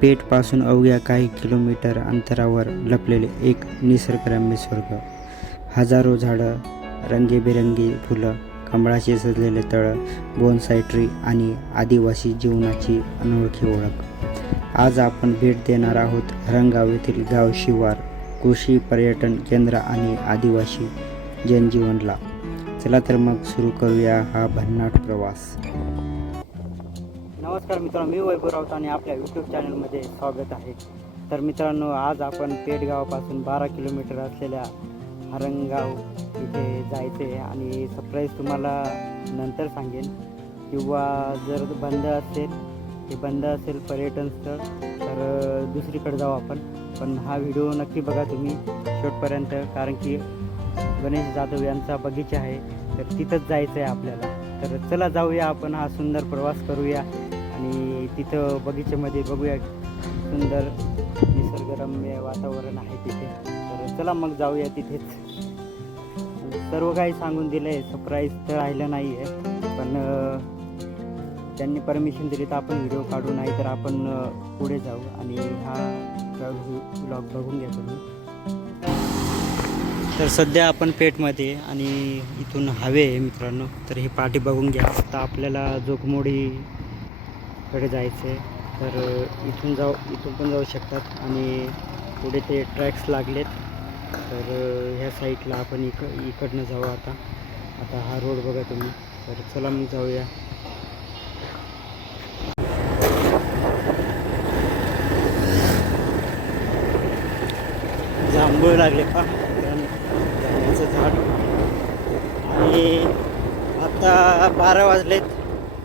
पेठपासून अवघ्या काही किलोमीटर अंतरावर लपलेले एक निसर्गरम्य स्वर्ग. हजारो झाडं, रंगीबेरंगी फुलं, कमळाचे सजलेले तळं, बोनसाय ट्री आणि आदिवासी जीवनाची अनोळखी ओळख. आज आपण भेट देणार आहोत हरणगाव येथील गाव शिवार, कृषी पर्यटन केंद्र आणि आदिवासी जनजीवनला. चला तर मग सुरू करूया हा भन्नाट प्रवास. नमस्कार मित्रांनो, मी वैभव राऊत आणि आपल्या यूट्यूब चॅनलमध्ये स्वागत आहे. तर मित्रांनो, आज आपण पेठ गावापासून 12 किलोमीटर असलेल्या हरणगाव इथे जायचे आहे आणि सरप्राईज तुम्हाला नंतर सांगेन, किंवा जर बंद असेल पर्यटन स्थळ तर दुसरीकडे जाऊ आपण. पण हा व्हिडिओ नक्की बघा तुम्ही शेवटपर्यंत, कारण की गणेश जाधव यांचा बगीचा आहे, तर तिथंच जायचं आहे आपल्याला. तर चला जाऊया, आपण हा सुंदर प्रवास करूया आणि तिथं बगीच्यामध्ये बघूया, सुंदर निसर्गरम्य वातावरण आहे तिथे. तर चला मग जाऊया तिथेच. सर्व काही सांगून दिलं आहे, सरप्राईज तर राहिलं नाही आहे, पण त्यांनी परमिशन दिली तर आपण व्हिडिओ काढू, नाही तर आपण पुढे जाऊ आणि हा व्लॉग बघून घ्या तुम्ही. तर सध्या आपण पेठमध्ये आणि इथून हवे आहे मित्रांनो. तर ही पाठी बघून घ्या. आता आपल्याला जोगमोडीकडे जायचं आहे, तर इथून पण जाऊ शकतात आणि पुढे ते ट्रॅक्स लागलेत, तर ह्या साईडला आपण इकडनं जाऊ. आता हा रोड बघा तुम्ही. तर चला मग जाऊया. जांभूळ लागले पा जांभळाचं झाड. आणि आता 12 वाजलेत,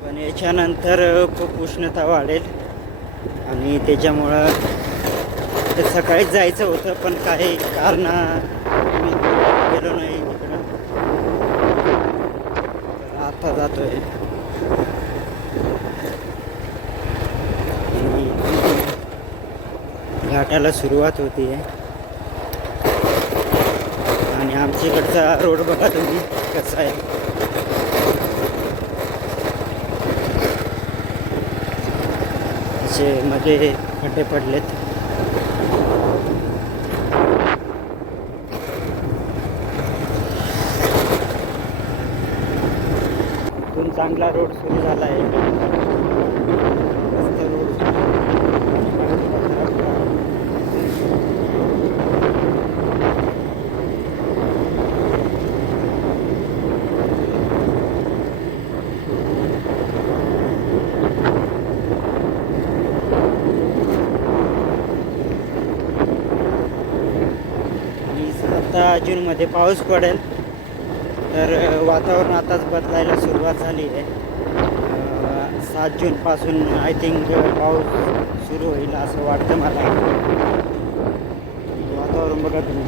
पण याच्यानंतर खूप उष्णता वाढेल आणि त्याच्यामुळं तर सकाळीच जायचं होतं, पण काही कारणाने गेलो नाही तिकडं. तर आता जातोय आणि घाटाला सुरुवात होती आहे. आणि आमच्या इकडचा रोड बघा तुम्ही कसा आहे. असे मध्ये खड्डे पडलेत. इथून चांगला रोड सुरू झाला आहे. मस्त रोड. आता जूनमध्ये पाऊस पडेल, तर वातावरण आताच बदलायला सुरुवात झाली आहे. 7 जूनपासून आय थिंक पाऊस सुरू होईल असं वाटतं मला. वातावरण बघा तुम्ही.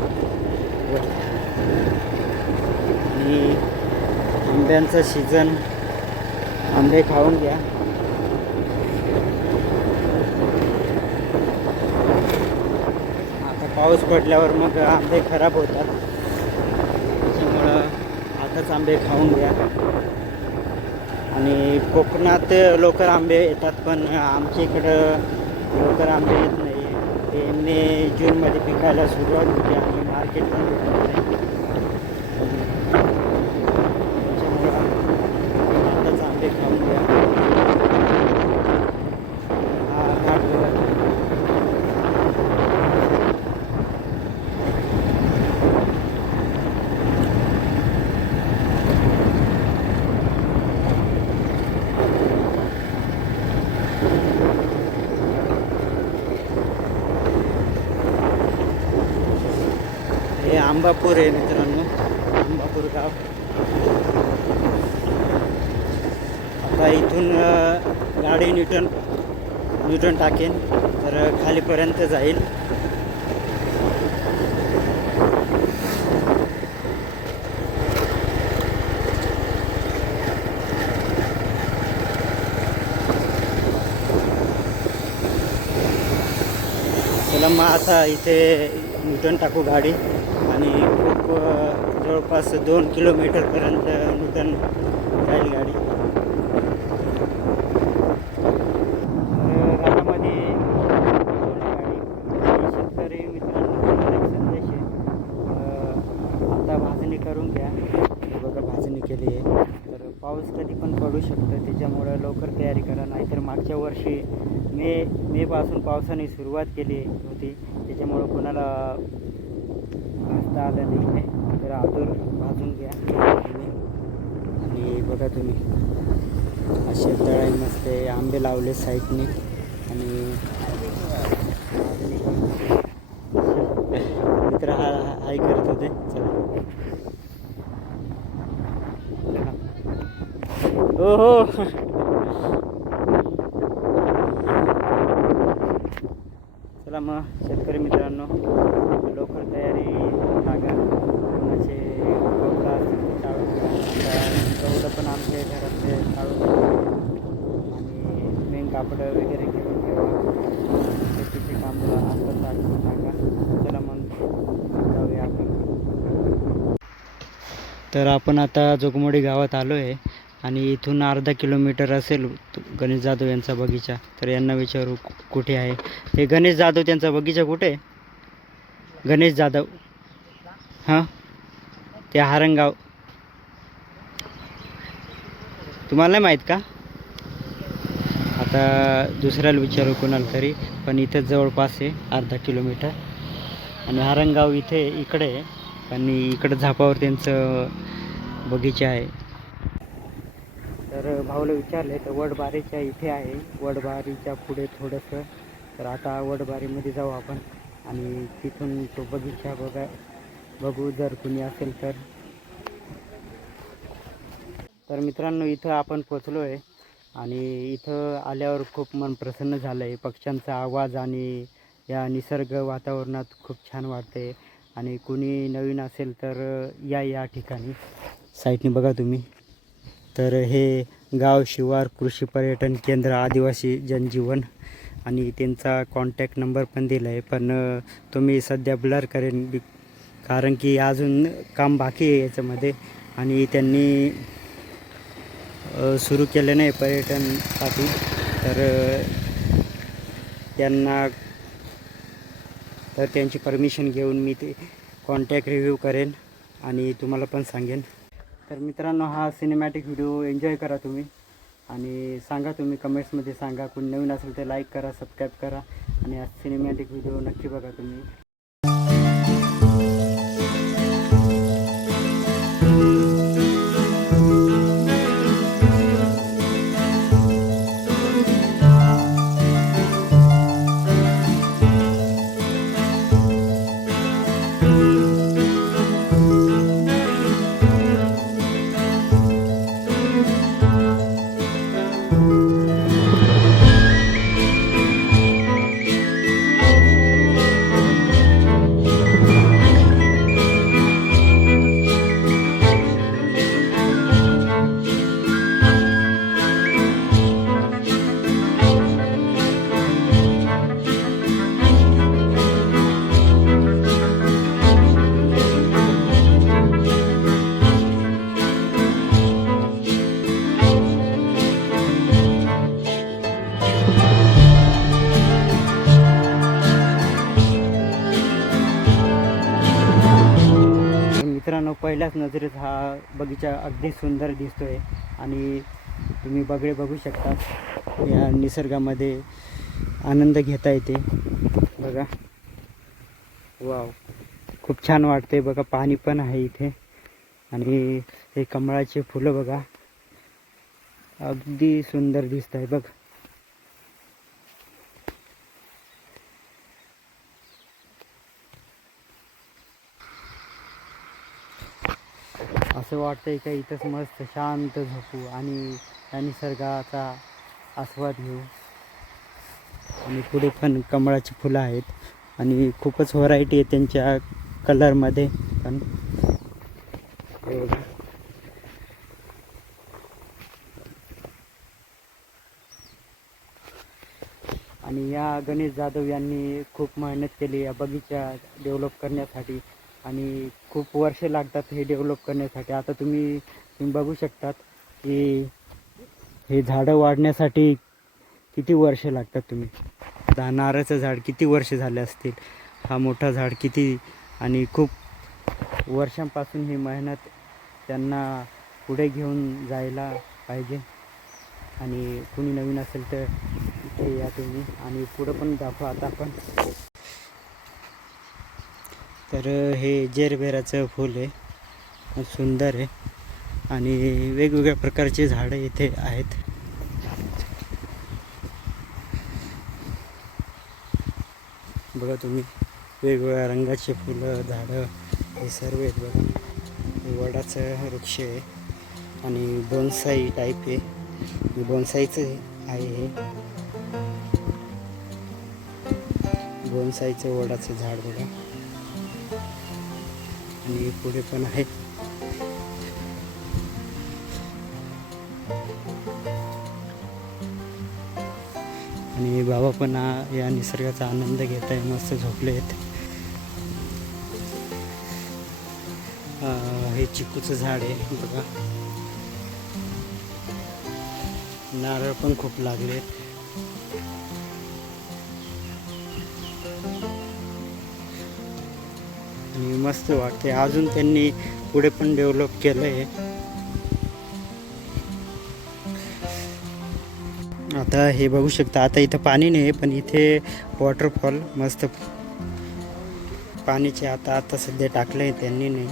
आणि आंब्यांचं सीझन, आंबे खाऊन घ्या. पाऊस पडल्यावर मग आंबे खराब होतात, त्याच्यामुळं आताच आंबे खाऊन घ्या. आणि कोकणात लवकर आंबे येतात, पण आमच्या इकडं लवकर आंबे येत नाही. ते मे जूनमध्ये पिकायला सुरुवात होते आणि मार्केट पण भेटत नाही, त्याच्यामुळं आताच आंबे खाऊन घ्या. हा घाट बघा. हे आंबापूर आहे मित्रांनो, आंबापूर गाव. आता इथून गाडी न्यूटन टाकेन तर खालीपर्यंत जाईल. चला मग आता इथे न्यूटन टाकू गाडी आणि खूप जवळपास 2 किलोमीटरपर्यंत न्यूटन जाईल गाडी. घरामध्ये पाऊस कधी पण पडू शकतं, त्याच्यामुळं लवकर तयारी करा. नाहीतर मागच्या वर्षी मेपासून पावसाने सुरुवात केली होती, त्याच्यामुळं कोणाला भाजता आलं नाही आहे. तर आदूर भाजून घ्या तुम्ही. आणि बघा तुम्ही असे तळाई मस्त आंबे लावले साईडने. आणि मित्र हाय करत होते. चला हो हो. चला मग शेतकरी मित्रांनो, लवकर तयारी लागा. कोणाचे गवला गवलं पण आमच्या घरातले काढून आणि मेन कापडं वगैरे घेऊन ठेवा. शेतीचे कामं आत्ताच आठवून टाका. चला मग जाऊया आपण. तर आपण आता जोगमोडी गावात आलो आहे आणि इथून अर्धा किलोमीटर असेल गणेश जाधव यांचा बगीचा. तर यांना विचारू कुठे आहे हे गणेश जाधव त्यांचा बगीचा कुठे आहे? गणेश जाधव हां ते हारंगाव. तुम्हाला नाही माहीत का? आता दुसऱ्याला विचारू कोणाला तरी. पण इथं जवळपास आहे अर्धा किलोमीटर. आणि हारंगाव इकडे आहे आणि इकडं झापावर त्यांचं बगीचा आहे. तर भाऊला विचारले तर वडबारीच्या इथे आहे, वडबारीच्या पुढे थोडंसं. तर आता वडबारीमध्ये जाऊ आपण आणि तिथून तो बगीचा बघू जर कुणी असेल तर. तर मित्रांनो इथं आपण पोचलो आहे आणि इथं आल्यावर खूप मन प्रसन्न झालं आहे. पक्ष्यांचा आवाज आणि या निसर्ग वातावरणात खूप छान वाटते. आणि कुणी नवीन असेल तर या ठिकाणी साईटने बघा तुम्ही. तर हे गाव शिवार कृषी पर्यटन केंद्र आदिवासी जनजीवन आणि त्यांचा कॉन्टॅक्ट नंबर पण दिला आहे. पण तो मी सध्या ब्लर करेन कारण की अजून काम बाकी आहे याच्यामध्ये. आणि त्यांनी सुरू केलं नाही पर्यटनसाठी. तर त्यांची परमिशन घेऊन मी ते कॉन्टॅक्ट रिव्ह्यू करेन आणि तुम्हाला पण सांगेन. तर मित्रांनो हा सिनेमॅटिक व्हिडिओ एन्जॉय करा तुम्ही आणि सांगा तुम्ही कमेंट्समध्ये सांगा. कोणी नवीन असेल तर लाईक करा, सबस्क्राईब करा आणि हा सिनेमॅटिक व्हिडिओ नक्की बघा तुम्ही. मित्रांनो पहिल्याच नजरेत हा बगीचा अगदी सुंदर दिसतोय आणि तुम्ही बघू शकता. या निसर्गामध्ये आनंद घेता येते बघा. वाव खूप छान वाटते बघा. पाणी पण आहे इथे आणि हे कमळाचे फुलं बघा अगदी सुंदर दिसत आहे बघ. असं वाटतंय का इथंच मस्त शांत झोपू आणि या निसर्गाचा आस्वाद घेऊ. आणि पुढे पण कमळाची फुलं आहेत आणि खूपच व्हरायटी आहे त्यांच्या कलरमध्ये पण. आणि या गणेश जाधव यांनी खूप मेहनत केली या बगीचा डेव्हलप करण्यासाठी आणि खूप वर्षे लागतात हे डेव्हलप करण्यासाठी. आता तुम्ही बघू शकतात की हे झाडं वाढण्यासाठी किती वर्षे लागतात. तुम्ही नारळाचं झाड किती वर्ष झाले असतील, हा मोठा झाड किती. आणि खूप वर्षांपासून ही मेहनत त्यांना पुढे घेऊन जायला पाहिजे. आणि कुणी नवीन असेल तर इथे या तुम्ही. आणि पुढं पण दाखवा आता आपण. तर हे जेरबेराचं फूल आहे, खूप सुंदर आहे आणि वेगवेगळ्या प्रकारचे झाडं इथे आहेत. बघा तुम्ही, वेगवेगळ्या रंगाचे फुलं, झाडं हे सर्व आहेत. बघा, हे वडाचं वृक्ष आहे आणि बोनसाई टाईप आहे, बोनसाईचं आहे हे बोनसाईचं वडाचं झाड. बघा, आणि पुढे पण आहे. आणि बाबा पण या निसर्गाचा आनंद घेत आहे, मस्त झोपले आहेत. हे चिकूचं झाड आहे. बघा, नारळ पण खूप लागले. आणि मस्त वाटते. अजून त्यांनी पुढे पण डेव्हलप केलं आहे. आता हे बघू शकता, आता इथं पाणी नाही पण इथे वॉटरफॉल मस्त पाणीचे आता सध्या टाकलं आहे त्यांनी नाही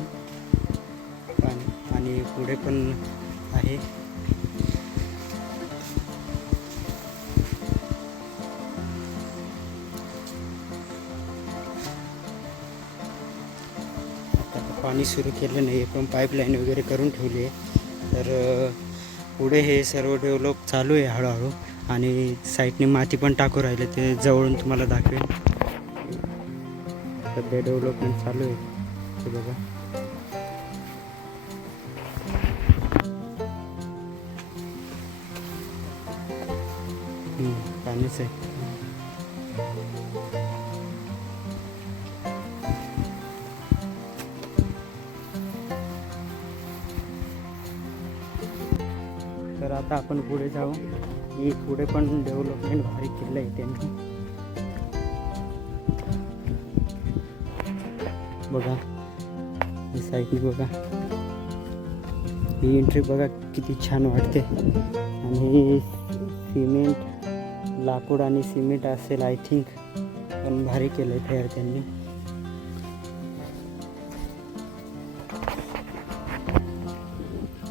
पाणी. आणि पुढे पण आहे. आता पाणी सुरू केलं नाही पण पाईपलाईन वगैरे करून ठेवली आहे. तर पुढे हे सर्व डेव्हलप चालू आहे हळूहळू. आणि साईडने माती पण टाकू राहिले, ते जवळून तुम्हाला दाखवेन. सध्या डेव्हलपमेंट चालू आहे ते. बघा, पाणीच आहे. तर आता आपण पुढे जाऊ. ही पुढे पण डेव्हलपमेंट भारी केलं आहे त्यांनी. बघा, ही साईडनी बघा, ही एंट्री बघा किती छान वाटते. आणि सिमेंट, लाकूड आणि सिमेंट असेल आय थिंक, पण भारी केलं आहे तयार त्यांनी.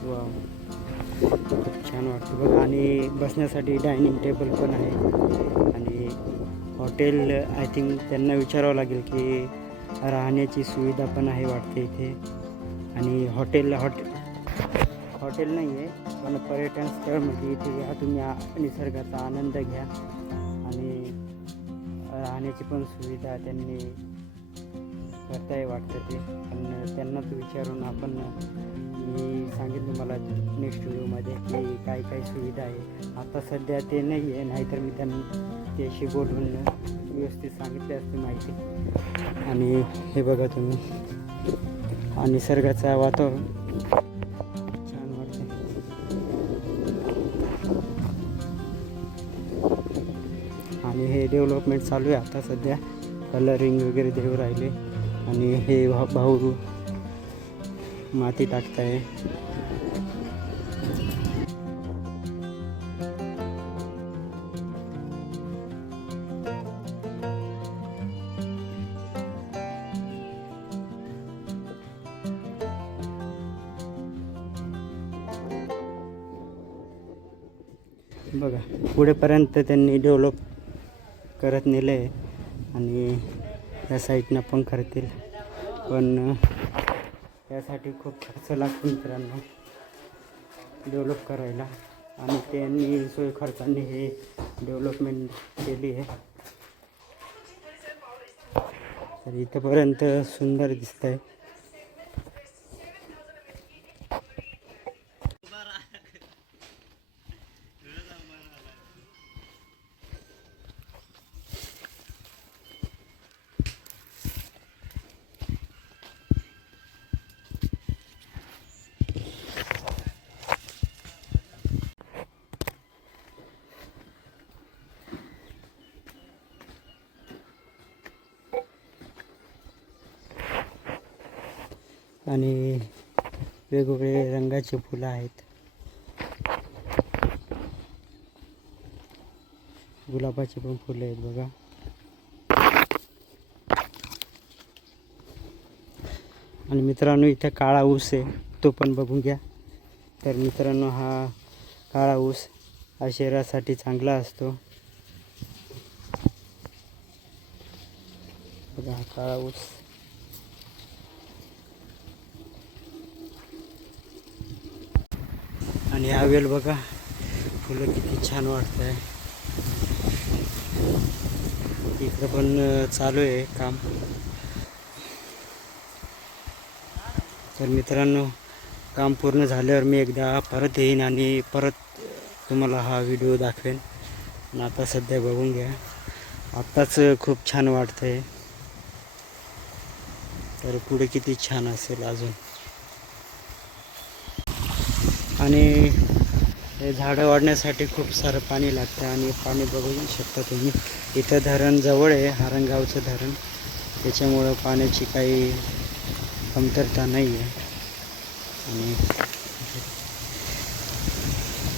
वा, खूप छान वाटतं बघा. आणि बसण्यासाठी डायनिंग टेबल पण आहे. आणि हॉटेल आय थिंक त्यांना विचारावं लागेल की राहण्याची सुविधा पण आहे वाटते इथे. आणि हॉटेल नाही आहे पण पर्यटन स्थळ म्हणजे इथे या तुम्ही, निसर्गाचा आनंद घ्या. आणि राहण्याची पण सुविधा त्यांनी करताय वाटतं ते. पण त्यांनाच विचारून आपण, मी सांगेन तुम्हाला नेक्स्ट व्हिडिओमध्ये की काय काय सुविधा आहे. आता सध्या ते नाही आहे, नाहीतर मी त्यांना त्याशी बोलून व्यवस्थित सांगितले असते माहिती. आणि हे बघा तुम्ही, निसर्गाचा वातावरण छान वाटते. आणि हे डेव्हलपमेंट चालू आहे आता सध्या, कलरिंग वगैरे देऊ राहिले. आणि हे भाऊ माती टाकताय. बघा, पुढेपर्यंत त्यांनी डेव्हलप करत नेलं आहे. आणि या साईडनं पण करतील, पण यासाठी खूप खर्च लागतो मित्रांनो डेव्हलप करायला. आणि त्यांनी सोय खर्चाने हे डेव्हलपमेंट केली आहे. तर इथंपर्यंत सुंदर दिसत आहे. आणि वेगवेगळे रंगाचे फुलं आहेत. गुलाबाचे पण फुलं आहेत बघा. आणि मित्रांनो इथे काळा ऊस आहे, तो पण बघून घ्या. तर मित्रांनो हा काळा ऊस हा शरीरासाठी चांगला असतो बघा, हा काळा ऊस. आणि हा वेल बघा, फुलं किती छान वाटत आहे. इकडं पण चालू आहे काम. तर मित्रांनो काम पूर्ण झाल्यावर मी एकदा परत येईन आणि परत तुम्हाला हा व्हिडिओ दाखवेन. आणि आता सध्या बघून घ्या, आत्ताच खूप छान वाटतं आहे. तर पुढे किती छान असेल अजून. आणि हे झाडं वाढण्यासाठी खूप सारं पाणी लागतं आणि पाणी बघू शकता तुम्ही. इथं धरण जवळ आहे, हरणगावचं धरण, त्याच्यामुळं पाण्याची काही कमतरता नाही आहे. आणि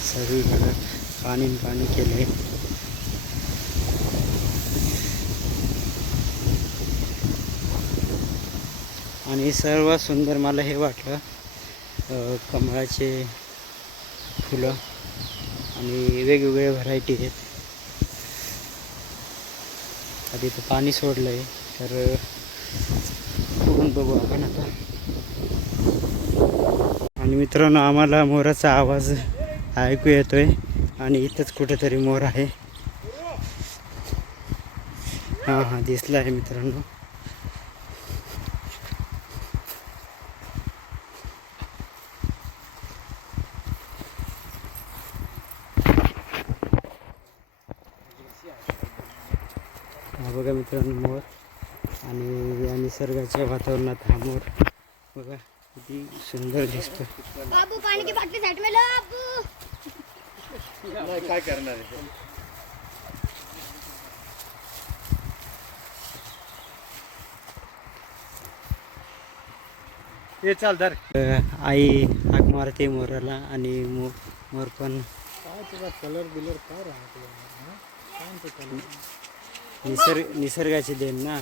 सगळीकडं पाणी केलं आहे. आणि सर्वात सुंदर मला हे वाटलं, कमळाचे फुलं आणि वेगवेगळे व्हरायटी आहेत. आधी इथं पाणी सोडलं आहे, तर बघून बघू आपण आता. आणि मित्रांनो आम्हाला मोराचा आवाज ऐकू येतोय आणि इथंच कुठेतरी मोर आहे. हां दिसला आहे मित्रांनो. हा बघा मित्रांनो मोर. आणि या निसर्गाच्या वातावरणात हा मोर बघा किती सुंदर दिसतो. बाबू पानी की बाटली साइड में लो बाबू. काय करणार आहे? हे चाल धर. आई हाक मारते मोराला आणि मोर पण कलर बिलर काय राहतो? निसर्गाची देण ना.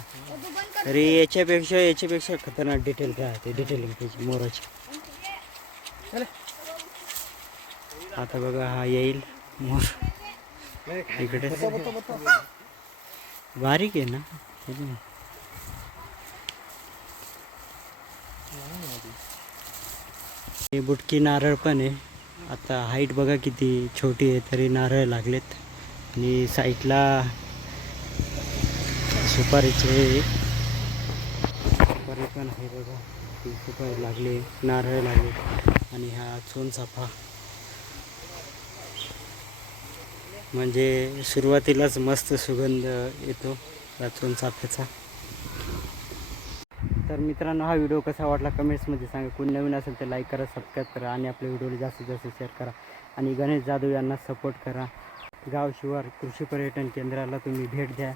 तरी याच्यापेक्षा खतरनाक डिटेलिंग त्याची मोराची. आता बघा हा येईल मोर इकडे. बारीक आहे ना. हे बुटकी नारळ पण आहे. आता हाईट बघा किती छोटी आहे, तरी नारळ लागलेत. आणि साईडला सुपारी पण आहे बघा, ती सुपारी लागली, नारळ लागले. आणि हा सोनचाफा, म्हणजे सुरुवातीलाच मस्त सुगंध येतो या सोनचाफ्याचा. तर मित्रांनो हा व्हिडिओ कसा वाटला कमेंट्समध्ये सांगा. कोणी नवीन असेल तर लाईक करा, सबस्क्राईब करा आणि आपल्या व्हिडिओला जास्तीत जास्त शेअर करा. आणि गणेश जाधव यांना सपोर्ट करा. गाव शिवार कृषी पर्यटन केंद्राला तुम्ही भेट द्या.